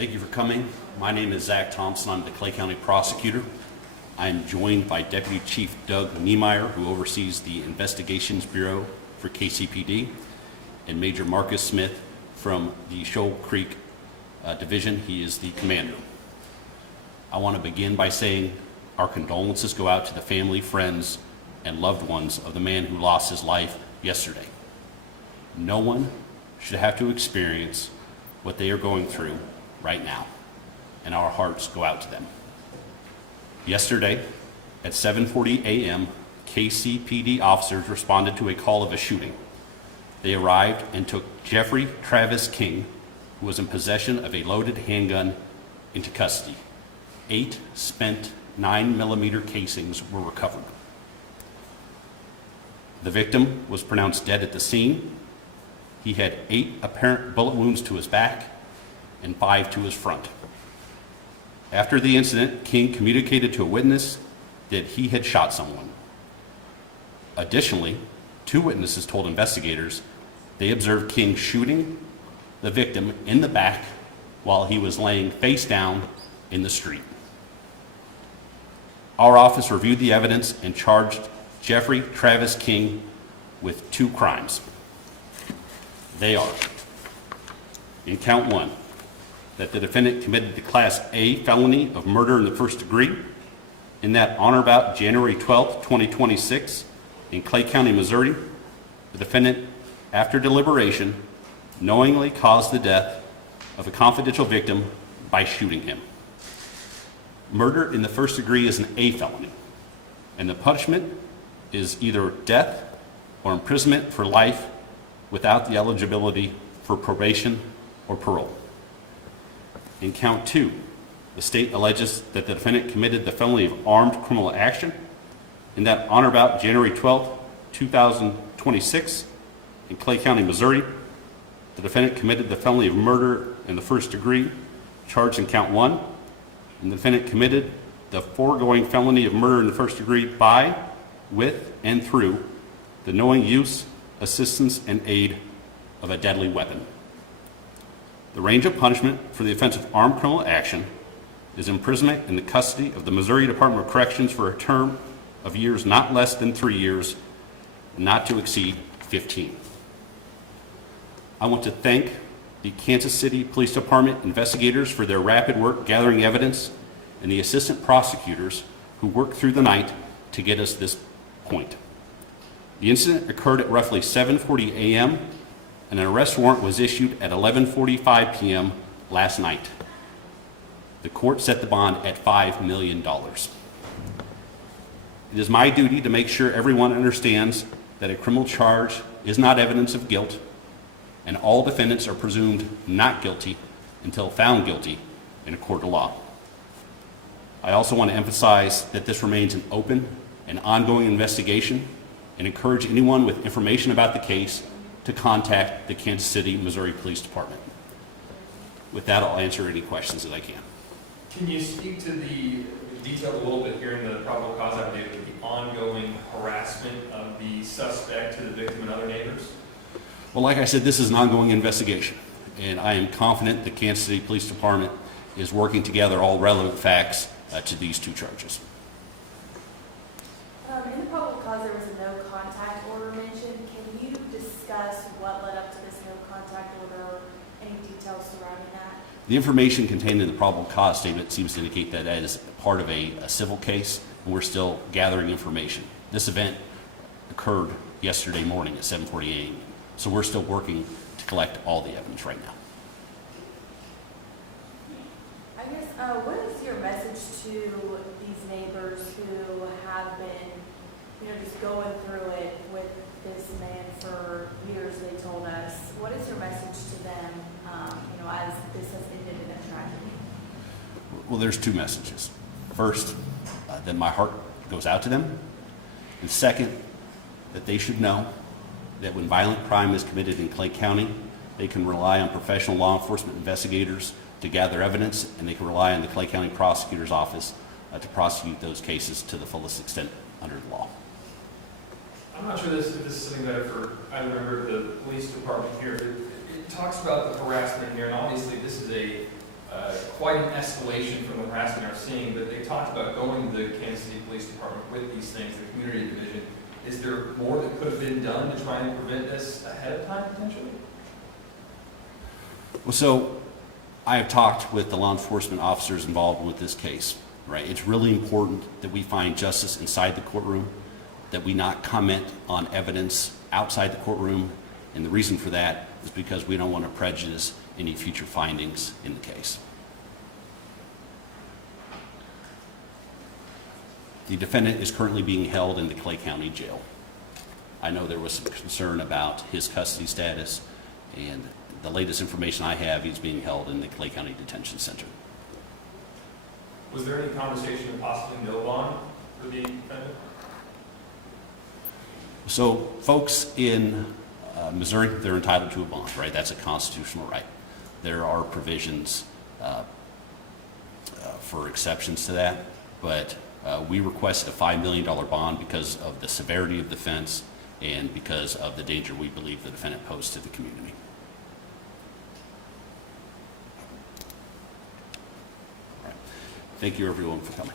Thank you for coming. My name is Zach Thompson. I'm the Clay County Prosecutor. I am joined by Deputy Chief Doug Niemeyer, who oversees the Investigations Bureau for KCPD, and Major Marcus Smith from the Shoal Creek Division. He is the commander. I want to begin by saying our condolences go out to the family, friends, and loved ones of the man who lost his life yesterday. No one should have to experience what they are going through right now, and our hearts go out to them. Yesterday, at 7:40 a.m., KCPD officers responded to a call of a shooting. They arrived and took Jeffrey Travis King, who was in possession of a loaded handgun, into custody. 8 spent 9mm casings were recovered. The victim was pronounced dead at the scene. He had 8 apparent bullet wounds to his back and 5 to his front. After the incident, King communicated to a witness that he had shot someone. Additionally, 2 witnesses told investigators they observed King shooting the victim in the back while he was laying face down in the street. Our office reviewed the evidence and charged Jeffrey Travis King with 2 crimes. They are, in count 1, that the defendant committed the Class A felony of murder in the first degree, in that on or about January 12, 2026, in Clay County, Missouri, the defendant, after deliberation, knowingly caused the death of a confidential victim by shooting him. Murder in the first degree is an A felony, and the punishment is either death or imprisonment for life without the eligibility for probation or parole. In count 2, the state alleges that the defendant committed the felony of armed criminal action, in that on or about January 12, 2026, in Clay County, Missouri, the defendant committed the felony of murder in the first degree, charged in count 1, and the defendant committed the foregoing felony of murder in the first degree by, with, and through the knowing use, assistance, and aid of a deadly weapon. The range of punishment for the offense of armed criminal action is imprisonment in the custody of the Missouri Department of Corrections for a term of years not less than 3 years, not to exceed 15. I want to thank the Kansas City Police Department investigators for their rapid work gathering evidence, and the assistant prosecutors who worked through the night to get us this point. The incident occurred at roughly 7:40 a.m. and an arrest warrant was issued at 11:45 p.m. last night. The court set the bond at $5 million. It is my duty to make sure everyone understands that a criminal charge is not evidence of guilt, and all defendants are presumed not guilty until found guilty in a court of law. I also want to emphasize that this remains an open and ongoing investigation, and encourage anyone with information about the case to contact the Kansas City, Missouri Police Department. With that, I'll answer any questions that I can. Can you speak to the detail a little bit here in the probable cause affidavit of the ongoing harassment of the suspect to the victim and other neighbors? Well, like I said, this is an ongoing investigation, and I am confident the Kansas City Police Department is working together all relevant facts to these 2 charges. In the probable cause, there was a no contact order mentioned. Can you discuss what led up to this no contact order? Any details surrounding that? The information contained in the probable cause statement seems to indicate that that is part of a civil case, and we're still gathering information. This event occurred yesterday morning at 7:40 a.m., so we're still working to collect all the evidence right now. I guess, what is your message to these neighbors who have been, just going through it with this man for years, they told us? What is your message to them, as this has ended in a tragedy? Well, there's 2 messages. First, that my heart goes out to them. And second, that they should know that when violent crime is committed in Clay County, they can rely on professional law enforcement investigators to gather evidence, and they can rely on the Clay County Prosecutor's Office to prosecute those cases to the fullest extent under the law. I'm not sure if this is something better for either member of the police department here. It talks about the harassment here, and obviously this is a quite an escalation from the harassment they're seeing, but they talked about going to the Kansas City Police Department with these things, the community division. Is there more that could have been done to try and prevent this ahead of time, potentially? Well, so I have talked with the law enforcement officers involved with this case, right? It's really important that we find justice inside the courtroom, that we not comment on evidence outside the courtroom, and the reason for that is because we don't want to prejudice any future findings in the case. The defendant is currently being held in the Clay County Jail. I know there was some concern about his custody status, and the latest information I have, he's being held in the Clay County Detention Center. Was there any conversation of possibly no bond for the defendant? So folks in Missouri, they're entitled to a bond, right? That's a constitutional right. There are provisions for exceptions to that, but we requested a $5 million bond because of the severity of the offense and because of the danger we believe the defendant posed to the community. All right. Thank you everyone for coming.